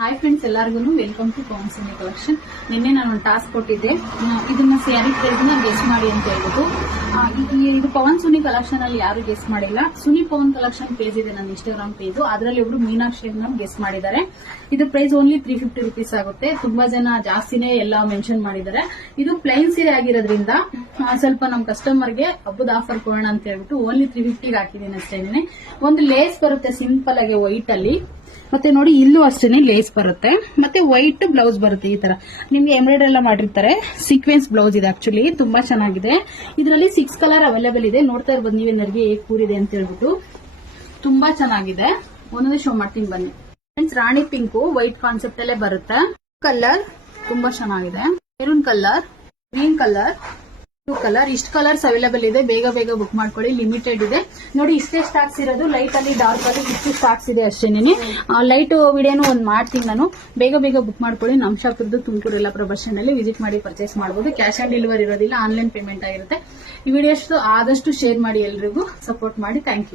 Hi friends, ಎಲ್ಲರಿಗೂ welcome to Pavan Suni collection. ನಿನ್ನೆ ನಾನು ಒಂದು ಟಾಸ್ಕ್ ಕೊಟ್ಟಿದ್ದೆ, ಇದನ್ನ ಸ್ಯಾರಿ ಪ್ರೈಸ್ ನ ಗೆಸ್ ಮಾಡಿ ಅಂತ ಹೇಳ್ಬಿಟ್ಟು. ಇದು ಪವನ್ ಸುನಿ ಕಲೆಕ್ಷನ್ ಅಲ್ಲಿ ಯಾರು ಗೆಸ್ ಮಾಡಿಲ್ಲ. ಸುನಿ ಪವನ್ ಕಲೆಕ್ಷನ್ ಪೇಜ್ ಇದೆ ನನ್ನ ಇನ್ಸ್ಟಾಗ್ರಾಮ್ ಪೇಜ್, ಅದರಲ್ಲಿ ಒಬ್ರು ಮೀನಾಕ್ಷಿ ಗೆಸ್ ಮಾಡಿದ್ದಾರೆ. ಇದು ಪ್ರೈಸ್ ಓನ್ಲಿ 350 rupees ಆಗುತ್ತೆ. ತುಂಬಾ ಜನ ಜಾಸ್ತಿನೇ ಎಲ್ಲ ಮೆನ್ಷನ್ ಮಾಡಿದ್ದಾರೆ. ಇದು ಪ್ಲೈನ್ ಸೀರೆ ಆಗಿರೋದ್ರಿಂದ ಸ್ವಲ್ಪ ನಮ್ ಕಸ್ಟಮರ್ ಗೆ ಹಬ್ಬದ ಆಫರ್ ಕೊಡೋಣ ಅಂತ ಹೇಳ್ಬಿಟ್ಟು ಓನ್ಲಿ 350 ಹಾಕಿದ್ದೀನಿ ಅಷ್ಟೇನೆ. ಒಂದು ಲೇಸ್ ಬರುತ್ತೆ ಸಿಂಪಲ್ ಆಗಿ ವೈಟ್ ಅಲ್ಲಿ, ಮತ್ತೆ ನೋಡಿ ಇಲ್ಲೂ ಅಷ್ಟೇನೆ ಲೇಸ್ ಬರುತ್ತೆ, ಮತ್ತೆ ವೈಟ್ ಬ್ಲೌಸ್ ಬರುತ್ತೆ. ಈ ತರ ನಿಮ್ಗೆ ಎಂಬ್ರಾಯ್ಡರಿ ಎಲ್ಲ ಮಾಡಿರ್ತಾರೆ. ಸೀಕ್ವೆನ್ಸ್ ಬ್ಲೌಸ್ ಇದೆ, ಆಕ್ಚುಲಿ ತುಂಬಾ ಚೆನ್ನಾಗಿದೆ. ಇದರಲ್ಲಿ 6 ಕಲರ್ ಅವೈಲೇಬಲ್ ಇದೆ. ನೋಡ್ತಾ ಇರ್ಬೋದು ನೀವೇ ನರ್ಗೆ ಹೇಗೆ ಕೂರಿದೆ ಅಂತ ಹೇಳ್ಬಿಟ್ಟು. ತುಂಬಾ ಚೆನ್ನಾಗಿದೆ. ಒಂದೊಂದೇ ಶೋ ಮಾಡ್ತೀನಿ ಬನ್ನಿ ಫ್ರೆಂಡ್ಸ್. ರಾಣಿ ಪಿಂಕು ವೈಟ್ ಕಾನ್ಸೆಪ್ಟ್ ಅಲ್ಲೇ ಬರುತ್ತೆ. ಕಲರ್ ತುಂಬಾ ಚೆನ್ನಾಗಿದೆ. Maroon colour, green colour, colour, ಇಷ್ಟು ಕಲರ್ಸ್ ಅವೈಲೇಬಲ್ ಇದೆ. ಬೇಗ ಬೇಗ ಬುಕ್ ಮಾಡ್ಕೊಳ್ಳಿ, ಲಿಮಿಟೆಡ್ ಇದೆ. ನೋಡಿ ಇಷ್ಟೇ ಸ್ಟಾಕ್ಸ್ ಇರೋದು. ಲೈಟ್ ಅಲ್ಲಿ ಡಾರ್ಕ್ ಅಲ್ಲಿ ಇಷ್ಟು ಸ್ಟಾಕ್ಸ್ ಇದೆ ಅಷ್ಟೇನೆ. ಲೈಟ್ ವಿಡಿಯೋನು ಒಂದು ಮಾಡ್ತೀನಿ ನಾನು. ಬೇಗ ಬೇಗ ಬುಕ್ ಮಾಡ್ಕೊಳ್ಳಿ. ನಮ್ಮ ಶಾಪ್ ಇರೋದು ತುಮಕೂರು ಯಲ್ಲಾಪುರ ಬಸ್ ಸ್ಟ್ಯಾಂಡ್ ಅಲ್ಲಿ. ವಿಸಿಟ್ ಮಾಡಿ ಪರ್ಚೇಸ್ ಮಾಡಬಹುದು. ಕ್ಯಾಶ್ ಆನ್ ಡೆಲಿವರಿ ಇರೋದಿಲ್ಲ, ಆನ್ಲೈನ್ ಪೇಮೆಂಟ್ ಆಗಿರುತ್ತೆ. ಈ ವಿಡಿಯೋ ಆದಷ್ಟು ಶೇರ್ ಮಾಡಿ, ಎಲ್ರಿಗೂ ಸಪೋರ್ಟ್ ಮಾಡಿ. Thank you.